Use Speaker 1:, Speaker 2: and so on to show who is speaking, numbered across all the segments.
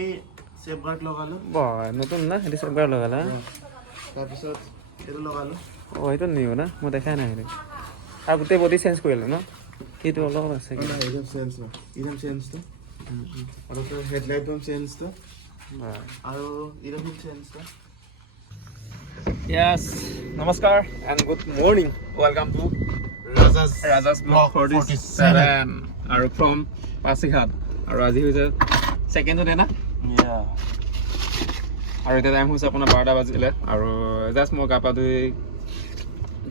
Speaker 1: এই chef guard লগালোঁ।
Speaker 2: বৰ নতুন না? সেইটো চেম্বাৰ লগালা?
Speaker 1: তাৰপিছত এইটো লগালোঁ।
Speaker 2: অঁ সেইটো নিব না? মই দেখাই নাই সেইটো। আৰু গোটেই বডি চেঞ্জ কৰিলে ন? সেইটো অলপ আছে
Speaker 1: একদম চেঞ্জ হয় একদম চেঞ্জটো আৰু হেডলাইটটো চেঞ্জটো আৰু ইৰফিন চেঞ্জটো
Speaker 2: য়েছ নমস্কাৰ। And good morning welcome to
Speaker 1: ৰাজাজ
Speaker 2: ৰাজাছ
Speaker 1: Block 47
Speaker 2: আৰু ফ্ৰম পাছিঘাট। আৰু আজি হৈছে ছেকেণ্ডতে না? আৰু এতিয়া টাইম হৈছে আপোনাৰ বাৰটা বাজিলে আৰু জাষ্ট মই গা পা ধুই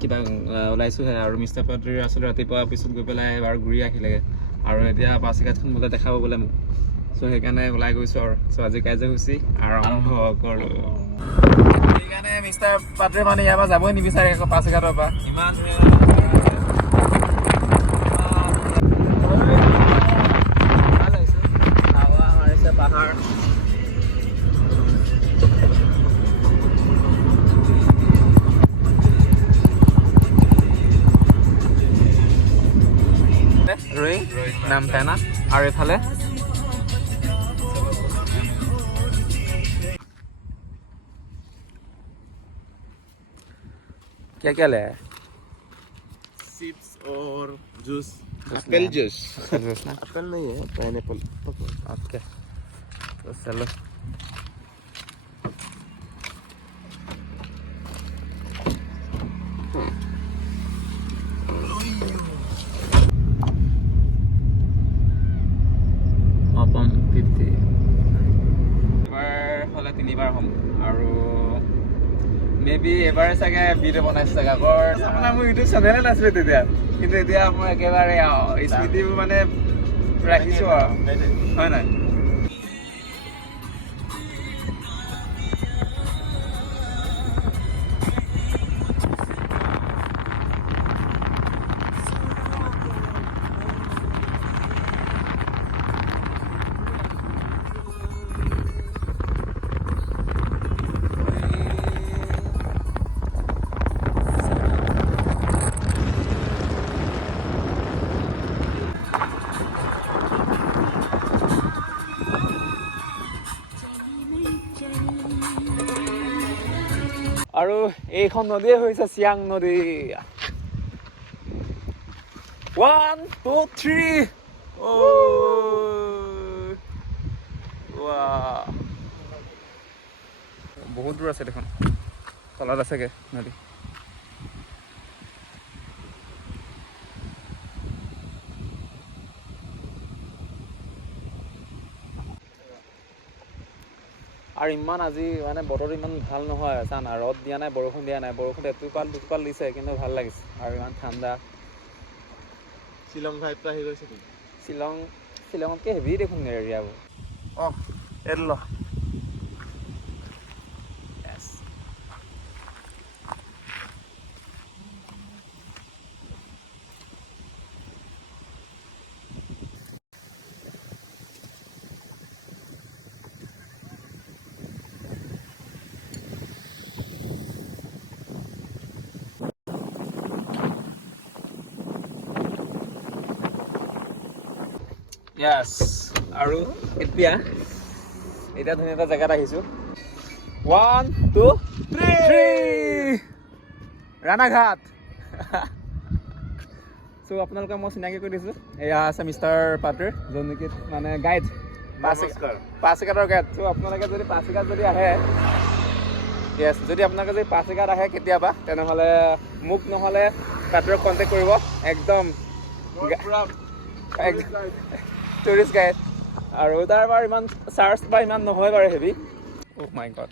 Speaker 2: কিবা আহ, ওলাইছোঁহে আৰু মিষ্টাৰ পাত্ৰীৰ আচলতে ৰাতিপুৱা পিছত গৈ পেলাই এবাৰ ঘূৰি আহিলেগৈ। আৰু এতিয়া পাছিঘাটখন বোলে দেখাব বোলে মোক। চ' সেইকাৰণে ওলাই গৈছোঁ আৰু। চ' আজি কাৰ্যসূচী আৰম্ভ কৰোঁ। সেইকাৰণে মিষ্টাৰ পাত্ৰে মানে ইয়াৰ পৰা যাবই নিবিচাৰে আকৌ পাছিঘাটৰ পৰা। ইমান নাম পেনা আৰু এইফালে क्या क्या लाया है
Speaker 1: चिप्स और जूस
Speaker 2: Juice
Speaker 1: एप्पल
Speaker 2: लाया।
Speaker 1: जूस
Speaker 2: जूस ना
Speaker 1: एप्पल नहीं है पाइनएप्पल
Speaker 2: ओके तो चलो বি এবাৰে চাগে ভিডিঅ' বনাইছে চাগে আগৰ। আপোনাৰ মোৰ ইউটিউব চেনেলে নাছিলে তেতিয়া। কিন্তু এতিয়া মই একেবাৰে স্মৃতিবোৰ মানে ৰাখিছোঁ আৰু। হয় নাই? আৰু এইখন নদীয়ে হৈছে চিয়াং নদী। ওৱান টু থ্ৰী বহুত দূৰ আছে দেখোন। তলত আছেগৈ নদী। ইমান আজি মানে বতৰটো ইমান ভালো নহয় চানা। ৰ'দ দিয়া নাই বৰষুণ দিয়া নাই। বৰষুণ এটোপাল দুটোপাল দিছে কিন্তু ভালো লাগিছে। আৰু ইমান ঠাণ্ডা।
Speaker 1: শ্বিলং ভাইবটো আহি গৈছে
Speaker 2: শ্বিলং শ্বিলঙতকৈ হেভি দেখোন এৰিয়াবোৰ
Speaker 1: অঁ এইটো ল
Speaker 2: য়েছ আৰু এতিয়া? এতিয়া ধুনীয়া এটা জেগাত আহিছোঁ। One two three Ranaghat. চ' আপোনালোকক মই চিনাকি কৰি দিছোঁ। এয়া আছে মিষ্টাৰ পাত্ৰ যোন নেকি মানে গাইড পাছিঘাটৰ গাইড চ' আপোনালোকে যদি পাছিঘাট যদি আহে য়েছ যদি আপোনালোকে যদি পাছিঘাট আহে কেতিয়াবা তেনেহ'লে মোক নহ'লে পাত্ৰক কণ্টেক্ট কৰিব। একদম টুৰিষ্ট গাইড আৰু তাৰ বাৰু ইমান চাৰ্জ বা ইমান নহয় বাৰু heavy oh' my god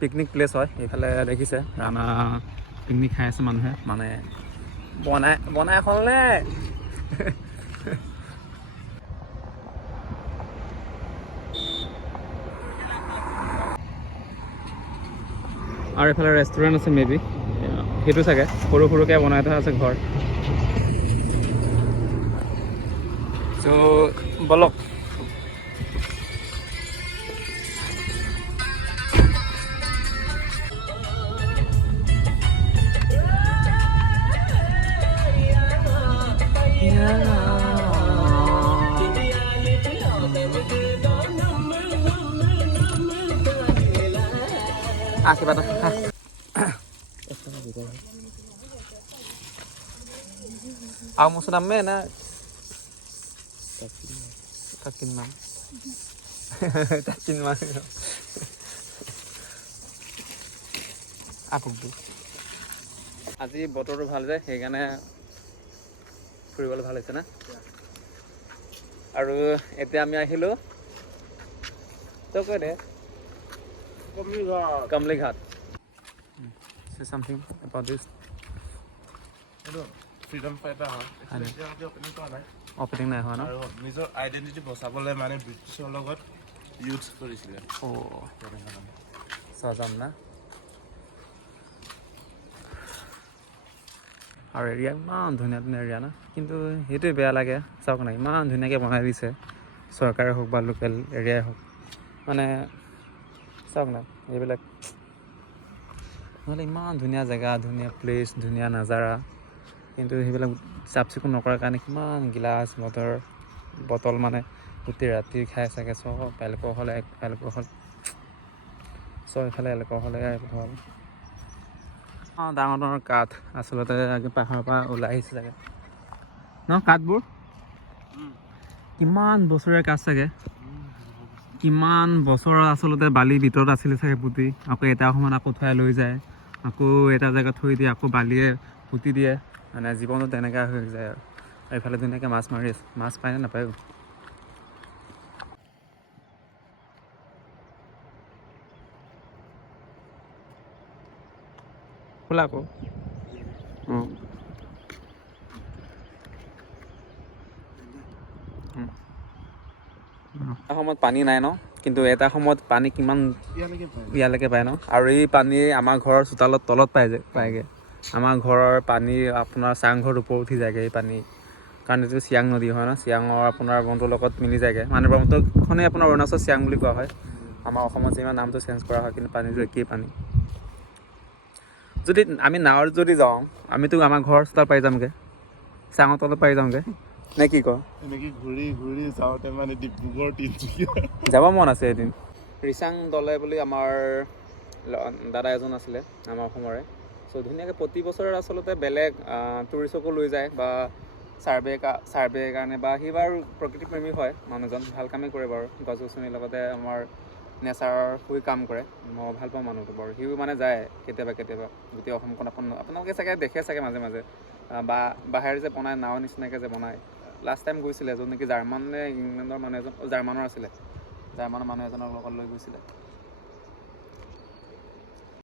Speaker 2: Picnic place হয় এইফালে দেখিছে। ৰাণা পিকনিক খাই আছে মানুহে। মানে বনাই বনাই হ'লনে আৰু এইফালে ৰেষ্টুৰেণ্ট আছে মে বি সেইটো চাগে সৰু সৰুকৈ বনাই থোৱা আছে ঘৰ। চ' বলক। Ah, sa namin na Takin man. Takin man. আকৌ আজি বতৰটো ভালো যে সেইকাৰণে ফুৰিবলৈ ভালো হৈছে না আৰু এতিয়া আমি আহিলোঁ তই কৈ দে কমলি ঘাট চামথিং এবাউট দিছ
Speaker 1: এইটো ফ্ৰীডম ফাইটাৰ হয় opening কৰা নাই
Speaker 2: অপেনিং নাই হোৱা ন
Speaker 1: আৰু নিজৰ আইডেণ্টিটি বচাবলৈ মানে ব্ৰিটিছৰ লগত ইউজ কৰিছিলে
Speaker 2: অ' ছজন না আৰু এৰিয়া ইমান ধুনীয়া ধুনীয়া এৰিয়া না কিন্তু সেইটোৱে বেয়া লাগে চাওক না ইমান ধুনীয়াকৈ বনাই দিছে চৰকাৰে হওক বা লোকেল এৰিয়াই হওক মানে চাওক না এইবিলাক নহ'লে ইমান ধুনীয়া জেগা ধুনীয়া প্লেচ ধুনীয়া নাজাৰা। কিন্তু সেইবিলাক চাফ চিকুণ নকৰাৰ কাৰণে কিমান গিলাচ মটৰ বটল মানে গোটেই ৰাতি খাই চাগে চব এলকহল এলকহল চব এইফালে এলকহলে এলকহল অঁ ডাঙৰ ডাঙৰ কাঠ আচলতে পাহাৰৰ পৰা ওলাই আহিছে চাগে। ন কাঠবোৰ? কিমান বছৰীয়া কাঠ চাগে। কিমান বছৰ আচলতে বালি ভিতৰত আছিলে চাগে পুতি। আকৌ এটা সময়ত আকৌ উঠাই লৈ যায়। আকৌ এটা জেগাত থৈ দিয়ে, আকৌ বালিয়ে পুতি দিয়ে। মানে জীৱনটো তেনেকুৱা হৈ যায় আৰু। এইফালে ধুনীয়াকৈ মাছ মাৰি আছে। মাছ পায়নে নাপায় খোলা আকৌ। অঁ এটা সময়ত পানী নাই ন? কিন্তু এটা সময়ত পানী কিমান
Speaker 1: ইয়ালৈকে পায়।
Speaker 2: ন? আৰু এই পানী আমাৰ ঘৰৰ চোতালত তলত পাই যায় পায়গৈ। আমাৰ ঘৰৰ পানী আপোনাৰ চাংঘৰত ওপৰত উঠি যায়গৈ এই পানী। কাৰণ এইটো চিয়াং নদী হয় ন? চিয়াঙৰ আপোনাৰ ব্ৰহ্মপুত্ৰৰ লগত মিলি যায়গৈ। মানে ব্ৰহ্মপুত্ৰখনেই আপোনাৰ অৰুণাচল চিয়াং বুলি কোৱা হয়। আমাৰ অসমত যিমান নামটো চেঞ্জ কৰা হয় কিন্তু পানীটো একেই পানী। যদি আমি নাৱত যদি যাওঁ আমিতো আমাৰ ঘৰৰ চোতাল পাই যামগৈ। চাঙৰ তলত পাই যামগৈ। নে কি
Speaker 1: এনেকে ঘূৰি ঘূৰি যাওঁতে মানে ডিব্ৰুগড় তিনিচুকীয়া।
Speaker 2: যাব মন আছে এদিন। ৰিচাং দলে বুলি আমাৰ দাদা এজন আছিলে আমাৰ অসমৰে। চ' ধুনীয়াকৈ প্ৰতি বছৰে আচলতে বেলেগ টুৰিষ্টকো লৈ যায় বা ছাৰ্ভে ছাৰ্ভেৰ কাৰণে বা সি বাৰু প্ৰকৃতিপ্ৰেমী হয় মানুহজন। ভালো কামেই কৰে বাৰু। গছ গছনিৰ লগতে আমাৰ নেচাৰৰ শুই কাম কৰে। মই ভালো পাওঁ মানুহটো বাৰু। সিও মানে যায় কেতিয়াবা কেতিয়াবা। গোটেই অসমখন আপোন আপোনালোকে চাগে দেখে চাগে মাজে মাজে। বা বাঁহেৰে যে বনায় নাও নিচিনাকৈ যে বনায়। লাষ্ট টাইম গৈছিলে এজন নেকি জাৰ্মান ইংলেণ্ডৰ মানুহ এজন জাৰ্মানৰ আছিলে। জাৰ্মানৰ মানুহ এজনৰ লগত লৈ গৈছিলে।